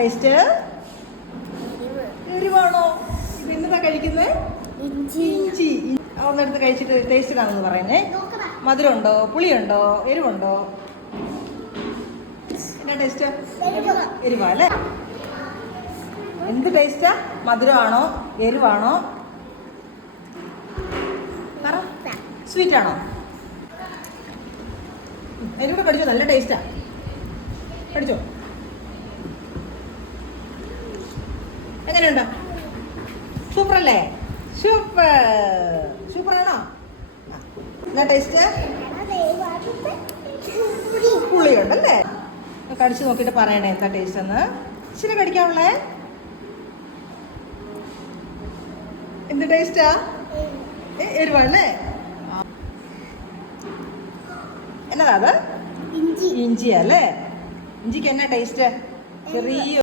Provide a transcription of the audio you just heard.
Taste എരിവാണോ? ഇത് എന്നതാ കഴിക്കുന്നത്? ഇഞ്ചി. ഒന്നെടുത്ത് കഴിച്ചിട്ട് ടേസ്റ്റ് കാണുമെന്ന് പറയുന്നേ. മധുരം ഉണ്ടോ, പുളിയുണ്ടോ, എരിവുണ്ടോ? എന്നാ ടേസ്റ്റ്? എരിവാ അല്ലേ? എന്ത് ടേസ്റ്റാ? മധുരമാണോ, എരിവാണോ, സ്വീറ്റ് ആണോ? എരിവിടെ കടിച്ചോ, നല്ല ടേസ്റ്റാ. കടിച്ചോ, എങ്ങനെയുണ്ട്? സൂപ്പർ അല്ലേ? സൂപ്പർ. സൂപ്പറാണോ? എന്നാ ടേസ്റ്റ്? പുളിയുണ്ടല്ലേ? കടിച്ചു നോക്കിയിട്ട് പറയണേ എന്താ ടേസ്റ്റ് എന്ന്. ഇച്ചിരി കടിക്കാവുള്ളേ. എന്ത് ടേസ്റ്റാ? എരിവാണല്ലേ? എന്നതാ അത്? ഇഞ്ചിയല്ലേ? ഇഞ്ചിക്ക് എന്നാ ടേസ്റ്റ്? ചെറിയ